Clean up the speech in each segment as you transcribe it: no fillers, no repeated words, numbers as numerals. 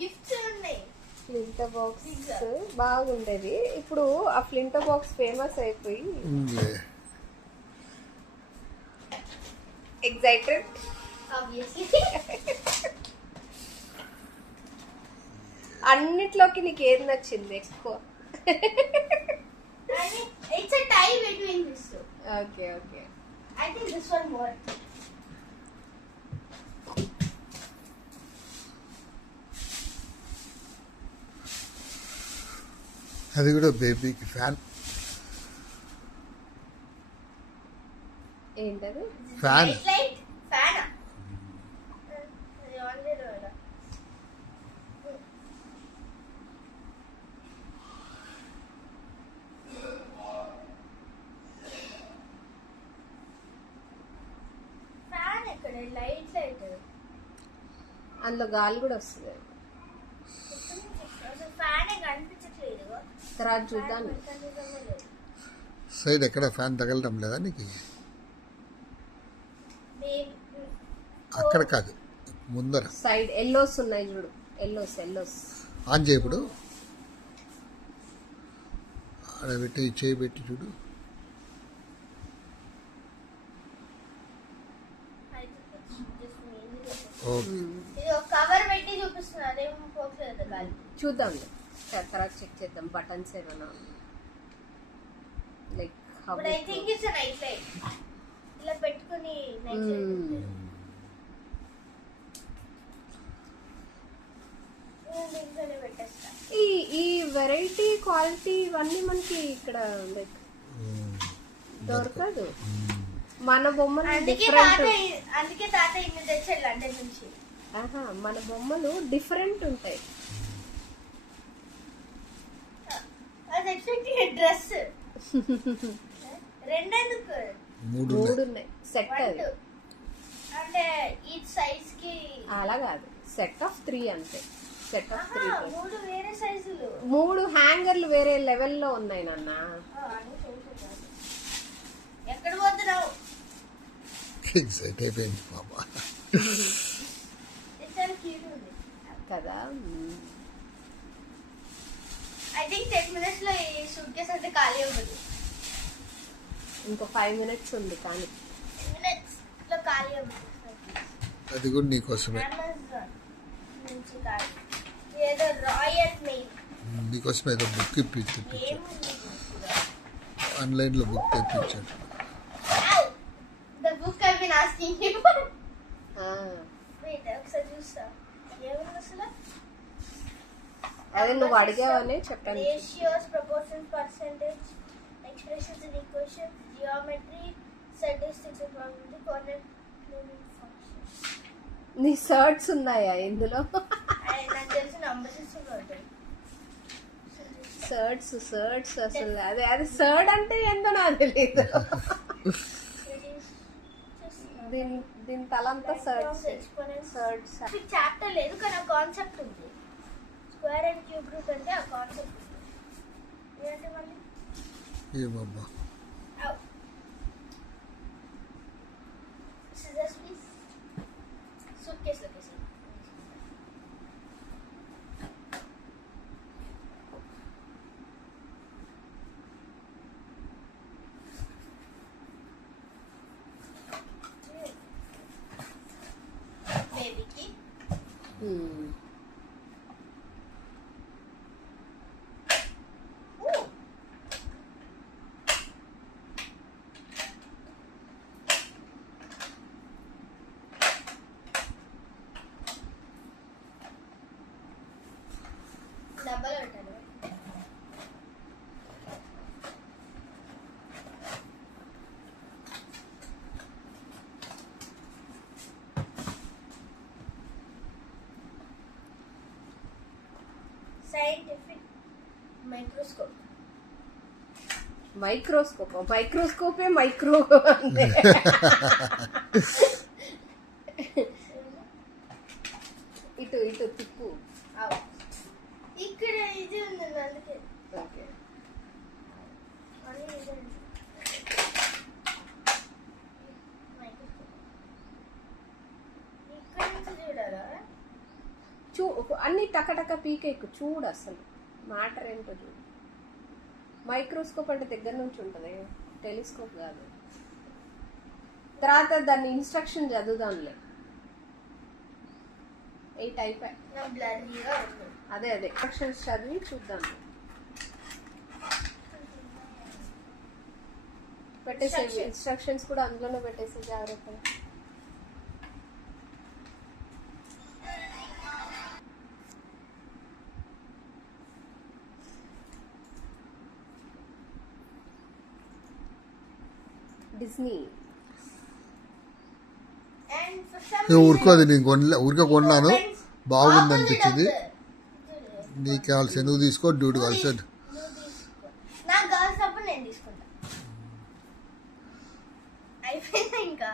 Gifts ఉన్నాయి. ఫ్లింటో box బాగుండేది. ఇప్పుడు ఆ ఫ్లింటో బాక్స్ ఫేమస్ అయిపోయి ఎక్సైటెడ్. అన్నిట్లోకి నీకు ఏది నచ్చింది ఎక్కువ? It's a tie between these two. Okay. I think this one more. అది కూడా బేబీకి ఫ్యాన్. ఏంటది? ఫ్యాన్. Light fan. అందులో గాలి కూడా వస్తుంది. తర్వాత చూద్దాం. సైడ్ ఎక్కడ ఫ్యాన్ తగలడం లేదా నీకు? అక్కడ కాదు, ముందర సైడ్ ఎల్లోస్ ఉన్నాయి చూడు. ఎల్లోస్ ఆన్ చేయి. ఇప్పుడు ఆడ పెట్టి చేయి పెట్టి చూడు. కవర్ పెట్టి చూపిస్తున్నారు. చూద్దాం, తర్వాత చెక్ చేద్దాం. బటన్స్ ఏమైనా like I think it's night light. ఇలా పెట్టుకొని ఈ వెరైటీ క్వాలిటీ ఇవన్నీ మనకి ఇక్కడ లైక్ దొరకదు. మన బొమ్మలు డిఫరెంట్. అందుకే తాత ఇన్ని తెచ్చాడు లండన్ నుంచి. మన బొమ్మలు డిఫరెంట్ ఉంటాయి. డ్రెస్ రెండెందుకు? మూడు ఉన్నాయి. సెట్ అది అంటే ఈ సైజ్ కి అలా కాదు, సెట్ ఆఫ్ 3 అంతే. Set of 3. మూడు వేరే సైజులు, 3 హ్యాంగర్లు వేరే లెవెల్లో ఉన్నాయి నాన్న. ఎక్కడ పోతున్నావు? ఎక్సైట్ అయిపోయింది బాబా కదా. ఐ థింక్ 10 minutes లో ఈ సూట్ కేస్ అయితే ఖాళీ అవ్వదు. ఇంకో 5 minutes ఉంది కానీ 10 minutes లో ఖాళీ అవ్వదు. అది కూడా నీకోసమే. అమెజాన్ నుంచి ఖాళీ. ఏదో రాయల్ మెయిల్ నీకోసమే ఏదో బుక్ ఇప్పించాడు. ఆన్లైన్లో book తెప్పించాడు. The book I've been asking you. Wait, ఒకసారి చూస్తా. ఏముంది అసలు? అదే నువ్వు అడిగావనే చెప్పాను. Ratios, proportions, percentage, expressions in equations, geometry, statistics, probability, coordinate, functions. నీ సర్ట్స్ ఉన్నాయా ఇందులో? నాకు తెలిసి నంబర్స్ ఇస్తున్నారు. సర్ట్స్ అసలు అది సర్డ్ అంటే ఏందో నాకు తెలియదు. దీని తలంతా సర్ట్స్. చాప్టర్ లేదు కానీ ఆ కాన్సెప్ట్ ఉంది. స్క్వేర్ అండ్ క్యూబ్ రూట్ అంటే ఆ కాన్సెప్ట్ ఉంది. ఏంటంటే మళ్ళీ ఏమబ్బా scissors please. Suitcase location బేబీకి డబ్బాలో పెట్టాలి. సైంటిఫిక్ మైక్రోస్కోపే మైక్రో ఇటు తిప్పు. ఇక్కడ ఇది ఉంది అందుకే. ఓకే. ఇక్కడ నుంచి చూడాలా? అన్ని టకటక పీకేకు చూడు, అసలు మ్యాటర్ ఏంటో చూడు. మైక్రోస్కోప్ అంటే దగ్గర నుంచి ఉంటుంది, టెలిస్కోప్ కాదు. తర్వాత దాన్ని ఇన్స్ట్రక్షన్ చదువుదాంలే. 8 అయిపోయి. అదే ఇన్స్ట్రక్షన్స్ చదివి చూద్దాం. పెట్టేసే ఇన్స్ట్రక్షన్స్ కూడా అందులోనే పెట్టేసే జాగ్రత్తగా. డిస్నీ ఊరుకోది, నేను ఊరికే కొన్నాను, బాగుంది అనిపించింది. నీకు కావాల్సి నువ్వు తీసుకో, డ్యూటీ కావాల్సి నాకు కావాల్సినప్పుడు నేను తీసుకుంటా. అయిపోయిందా ఇంకా?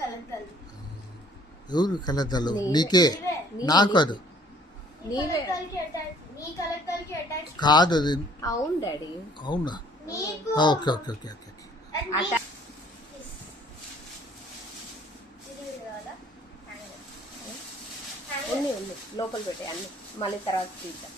కలెక్టర్ ఎవరు కలద్దాలు? నీకే, నాకు అది కాదు. అది అవును డాడీ. అవునా? Okay okay okay okay. ఉంది లోపల పెట్టే అన్ని, మళ్ళీ తర్వాత తీద్దాం.